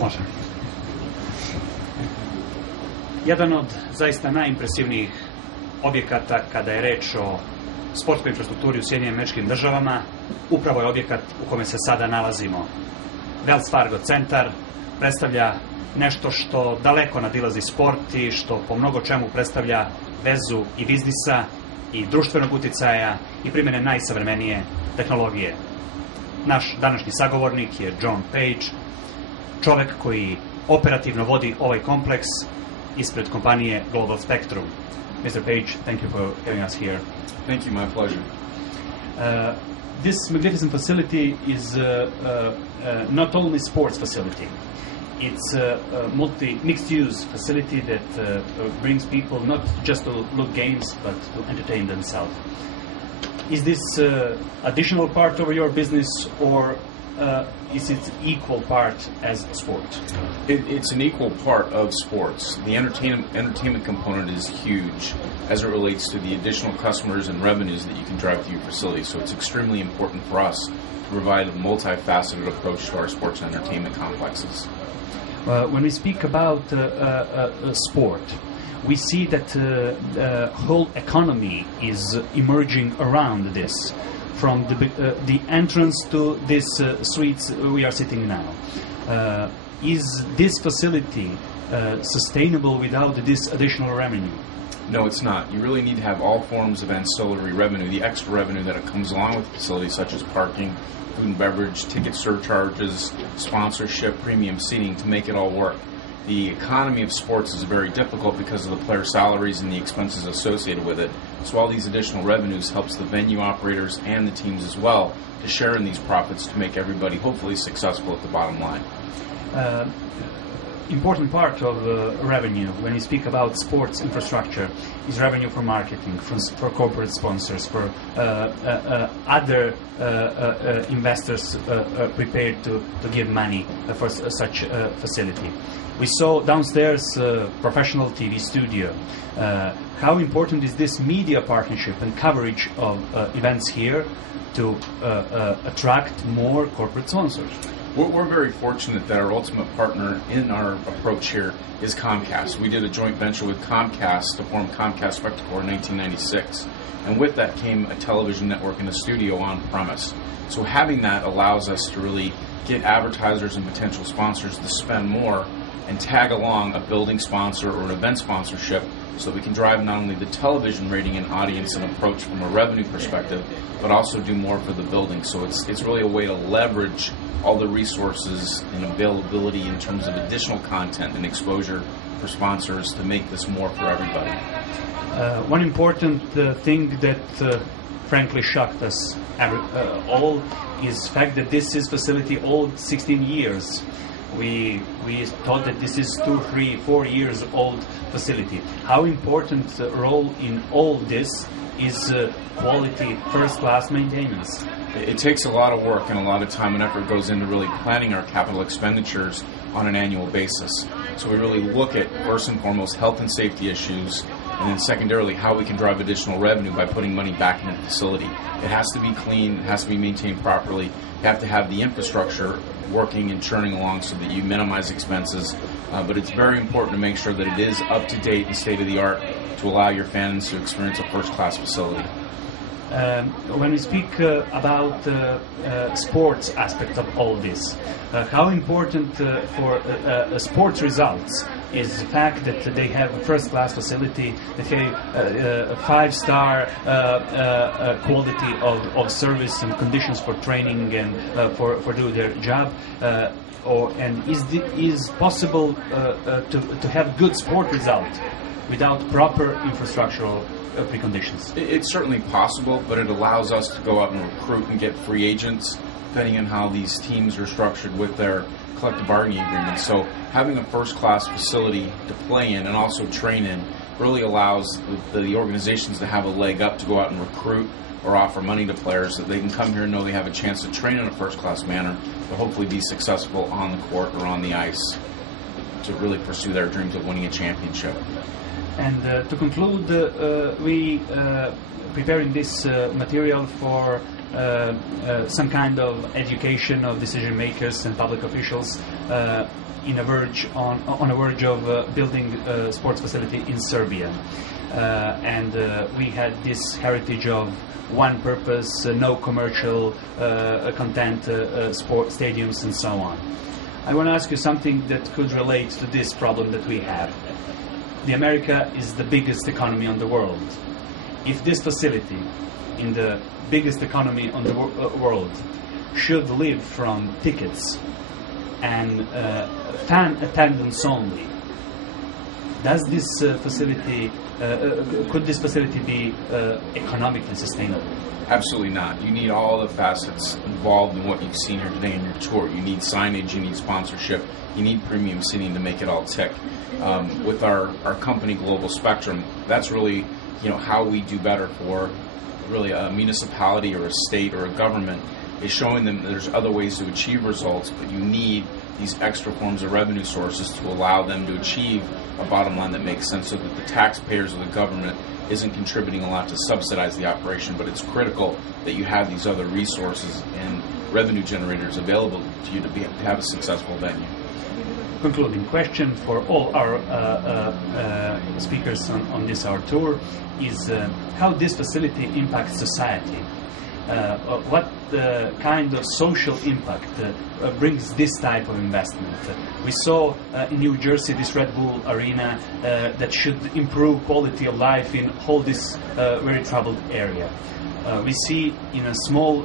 Može. Jedan od zaista najimpresivnijih objekata kada je reč o sportskoj infrastrukturi u Sjedinjenim Američkim Državama upravo je objekat u kome se sada nalazimo. Wells Fargo centar predstavlja nešto što daleko nadilazi sport i što po mnogo čemu predstavlja vezu i biznisa i društvenog uticaja i primjene najsavremenije tehnologije. Naš današnji sagovornik je Dzon Pejdz, čovek koji operativno vodi ovaj kompleks ispred kompanije Global Spectrum. Mr. Pejdz, thank you for having us here. Thank you, my pleasure. This magnificent facility is not only sports facility. It's a mixed-use facility that brings people not just to look games, but to entertain themselves. Is this additional part of your business, or is it equal part as sport? It's an equal part of sports. The entertainment component is huge as it relates to the additional customers and revenues that you can drive through your facility. So it's extremely important for us to provide a multifaceted approach to our sports and entertainment complexes. When we speak about sport, we see that the whole economy is emerging around this, from the entrance to these streets we are sitting now. Is this facility sustainable without this additional revenue? No, it's not. You really need to have all forms of ancillary revenue, the extra revenue that comes along with the facility, such as parking, food and beverage, ticket surcharges, sponsorship, premium seating, to make it all work. The economy of sports is very difficult because of the player salaries and the expenses associated with it. So all these additional revenues helps the venue operators and the teams as well to share in these profits to make everybody hopefully successful at the bottom line. Important part of revenue when we speak about sports infrastructure is revenue for marketing, for corporate sponsors, for other investors prepared to give money for such a facility. We saw downstairs professional TV studio. How important is this media partnership and coverage of events here to attract more corporate sponsors? We're very fortunate that our ultimate partner in our approach here is Comcast. We did a joint venture with Comcast to form Comcast Spectacor in 1996. And with that came a television network and a studio on premise. So having that allows us to really get advertisers and potential sponsors to spend more and tag along a building sponsor or an event sponsorship so that we can drive not only the television rating and audience and approach from a revenue perspective, but also do more for the building. So it's really a way to leverage all the resources and availability in terms of additional content and exposure for sponsors to make this more for everybody. One important thing that frankly shocked us all is the fact that this is facility old 16 years. We thought that this is 2, 3, 4 years old facility. How important role in all this is quality first-class maintenance? It takes a lot of work and a lot of time and effort goes into really planning our capital expenditures on an annual basis. So we really look at, first and foremost, health and safety issues, and then secondarily, how we can drive additional revenue by putting money back into the facility. It has to be clean, it has to be maintained properly. You have to have the infrastructure working and churning along so that you minimize expenses. But it's very important to make sure that it is up to date and state of the art to allow your fans to experience a first-class facility. When we speak about sports aspect of all this, how important for sports results is the fact that they have a first-class facility, that they have a 5-star quality of service and conditions for training and for doing their job, and is possible to have good sport result without proper infrastructural preconditions? It's certainly possible, but it allows us to go out and recruit and get free agents, depending on how these teams are structured with their collective bargaining agreements. So having a first-class facility to play in and also train in really allows the organizations to have a leg up to go out and recruit or offer money to players so that they can come here and know they have a chance to train in a first-class manner to hopefully be successful on the court or on the ice to really pursue their dreams of winning a championship. And to conclude, we preparing this material for some kind of education of decision makers and public officials on a verge of building a sports facility in Serbia. And we had this heritage of one purpose, no commercial content, sport stadiums and so on. I want to ask you something that could relate to this problem that we have. The America is the biggest economy on the world. If this facility in the biggest economy on the world should live from tickets and fan attendance only, does this facility could this facility be economically sustainable? Absolutely not. You need all the facets involved in what you've seen here today in your tour. You need signage, you need sponsorship, you need premium seating to make it all tick. With our company, Global Spectrum, that's really how we do better for really a municipality or a state or a government, is showing them that there's other ways to achieve results, but you need these extra forms of revenue sources to allow them to achieve a bottom line that makes sense, so that the taxpayers of the government isn't contributing a lot to subsidize the operation, but it's critical that you have these other resources and revenue generators available to you to have a successful venue. Concluding question for all our speakers on this our tour is how this facility impacts society. What kind of social impact brings this type of investment? We saw in New Jersey this Red Bull arena that should improve quality of life in all this very troubled area. We see in a small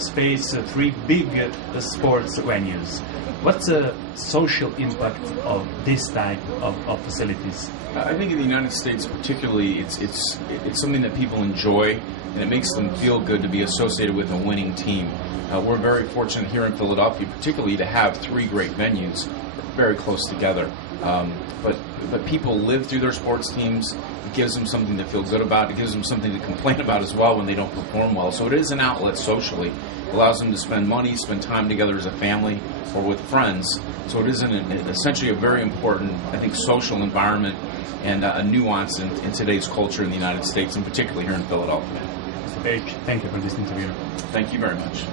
space 3 big sports venues. What's the social impact of this type of facilities? I think in the United States particularly, it's something that people enjoy, and it makes them feel good to be associated with a winning team. We're very fortunate here in Philadelphia, particularly, to have 3 great venues very close together. But people live through their sports teams. It gives them something to feel good about. It gives them something to complain about as well when they don't perform well. So it is an outlet socially. It allows them to spend money, spend time together as a family or with friends. So it is essentially a very important, I think, social environment and a nuance in today's culture in the United States, and particularly here in Philadelphia. Mr. Pejdz, thank you for this interview. Thank you very much.